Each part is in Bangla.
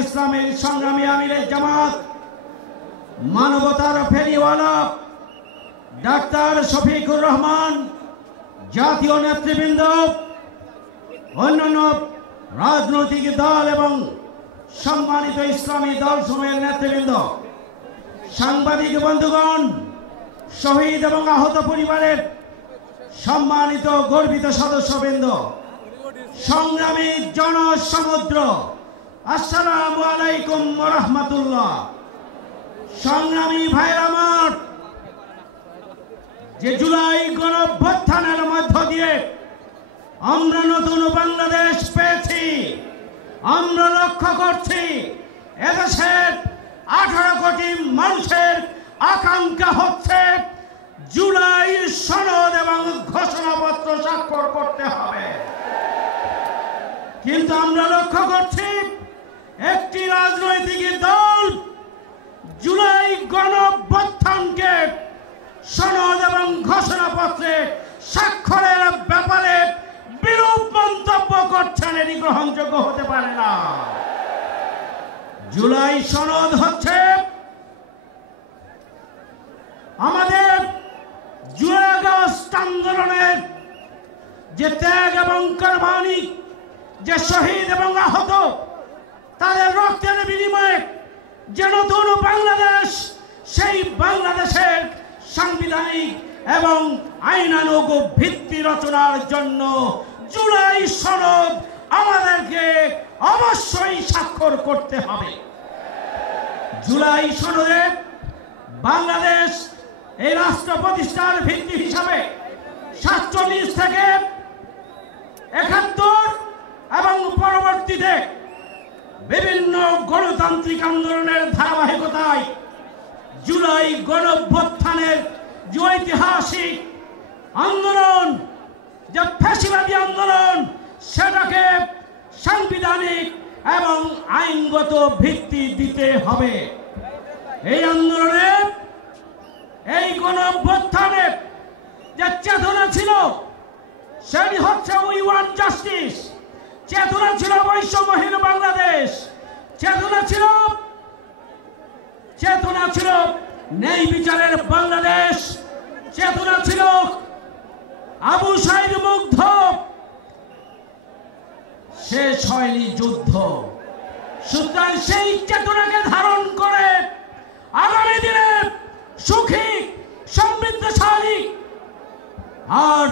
ইসলামের সংগ্রামী আমিরে জামাত, মানবতার ফেরিওয়ালা ডাক্তার শফিকুর রহমান, জাতীয় নেতৃবৃন্দ, অন্যান্য রাজনৈতিক দল এবং সম্মানিত ইসলামী দলসমূহের নেতৃবৃন্দ, সাংবাদিক বন্ধুগণ, শহীদ এবং আহত পরিবারের সম্মানিত গর্বিত সদস্যবৃন্দ, সংগ্রামী জনসমুদ্র, আসসালামু আলাইকুম ওয়া রাহমাতুল্লাহ। সংগ্রামী ভাইরা আমার, যে জুলাই গণঅভ্যুত্থানের মধ্য দিয়ে আমরা নতুন বাংলাদেশ পেয়েছি, আমরা লক্ষ্য করছি এদেশের 18 কোটি মানুষের আকাঙ্ক্ষা হচ্ছে জুলাই সনদ এবং ঘোষণাপত্র স্বাক্ষর করতে হবে। কিন্তু আমরা লক্ষ্য করছি একটি রাজনৈতিক দল জুলাই গণঅভ্যুত্থানকে সনদ এবং ঘোষণাপত্রে স্বাক্ষরের ব্যাপারে বিরূপ মন্তব্য করছেন। এটি গ্রহণযোগ্য হতে পারে না। জুলাই সনদ হচ্ছে আমাদের জুলাই আগস্ট আন্দোলনের যে ত্যাগ এবং কোরবানি, যে শহীদ এবং আহত, তাদের রক্তের বিনিময়ে যে নতুন বাংলাদেশ, সেই বাংলাদেশের সাংবিধানিক এবং আইনানুগ ভিত্তি রচনার জন্য জুলাই সনদ আমাদেরকে অবশ্যই স্বাক্ষর করতে হবে। জুলাই সনদে বাংলাদেশ এই রাষ্ট্র প্রতিষ্ঠার ভিত্তি হিসাবে 47 থেকে 71 এবং পরবর্তীতে বিভিন্ন গণতান্ত্রিক আন্দোলনের ধারাবাহিকতায় জুলাই গণঅভ্যুত্থানের যে ঐতিহাসিক আন্দোলন, যে ফ্যাসিবাদী আন্দোলন, সেটাকে সাংবিধানিক এবং আইনগত ভিত্তি দিতে হবে। এই আন্দোলনে, এই গণঅভ্যুত্থানে যে চেতনা ছিল, সেটি হচ্ছে উই ওয়ান্ট জাস্টিস। চেতনা ছিল বৈষম্যহীন বাংলাদেশ, চেতনা ছিল ন্যায় বিচারের বাংলাদেশ, চেতনা ছিল আবু সাইদ মুগ্ধ। শেষ হয়নি যুদ্ধ। সুতরাং সেই চেতনাকে ধারণ করে আগামী দিনে সুখী, সমৃদ্ধশালী আর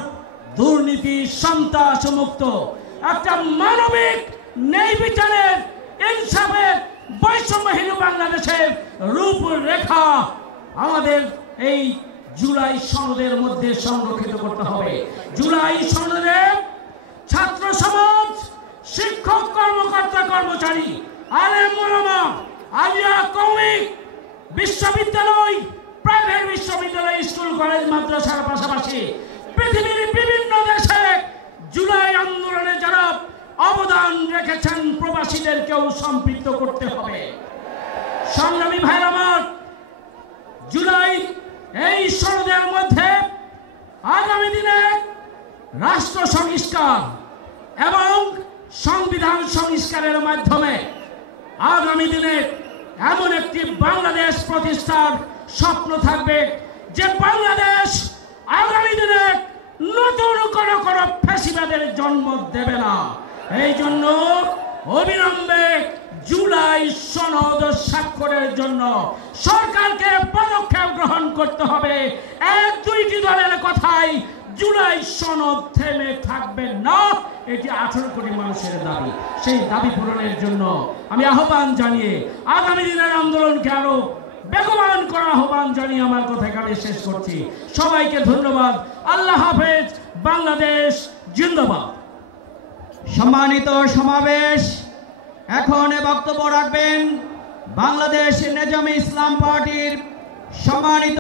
দুর্নীতি সন্ত্রাস মুক্ত একটা মানবিক ন্যায় বিচারের, ইনসাফের, বৈষম্যহীন বাংলাদেশের রূপরেখা আমাদের এই জুলাই সনদের মধ্যে সংরক্ষিত করতে হবে। জুলাই সনদে ছাত্র সমাজ, শিক্ষক, কর্মকর্তা, কর্মচারী, আলেম ওলামা, আলিয়া, কওমি, বিশ্ববিদ্যালয়, প্রাইভেট বিশ্ববিদ্যালয়, স্কুল, কলেজ, মাদ্রাসার পাশাপাশি পৃথিবীর বিভিন্ন দেশে জুলাই আন্দোলনে যারা অবদান রেখেছেন, প্রবাসীদেরকেও সম্পৃক্ত করতে হবে। সংগ্রামী ভাইরা আমার, জুলাই এই সনদের মধ্যে আগামী দিনে রাষ্ট্র সংস্কার এবং সংবিধান সংস্কারের মাধ্যমে আগামী দিনে এমন একটি বাংলাদেশ প্রতিষ্ঠার স্বপ্ন থাকবে, যে বাংলাদেশ আগামী দিনে নতুন কোনো ফ্যাসিবাদের জন্ম দেবে না। এই জন্য অবিলম্বে জুলাই সনদ স্বাক্ষরের জন্য সরকারকে পদক্ষেপ গ্রহণ করতে হবে। 1-2টি দলের কথাই জুলাই সনদ থেমে থাকবে না। এটি 18 কোটি মানুষের দাবি। সেই দাবি পূরণের জন্য আমি আহ্বান জানিয়ে আগামী দিনের আন্দোলনকে আরো বেগবান করার আহ্বান জানিয়ে আমার কথা এখানে শেষ করছি। সবাইকে ধন্যবাদ। আল্লাহ হাফেজ। বাংলাদেশ জিন্দাবাদ। সম্মানিত সমাবেশ, এখন বক্তব্য রাখবেন বাংলাদেশ নেজামে ইসলাম পার্টির সম্মানিত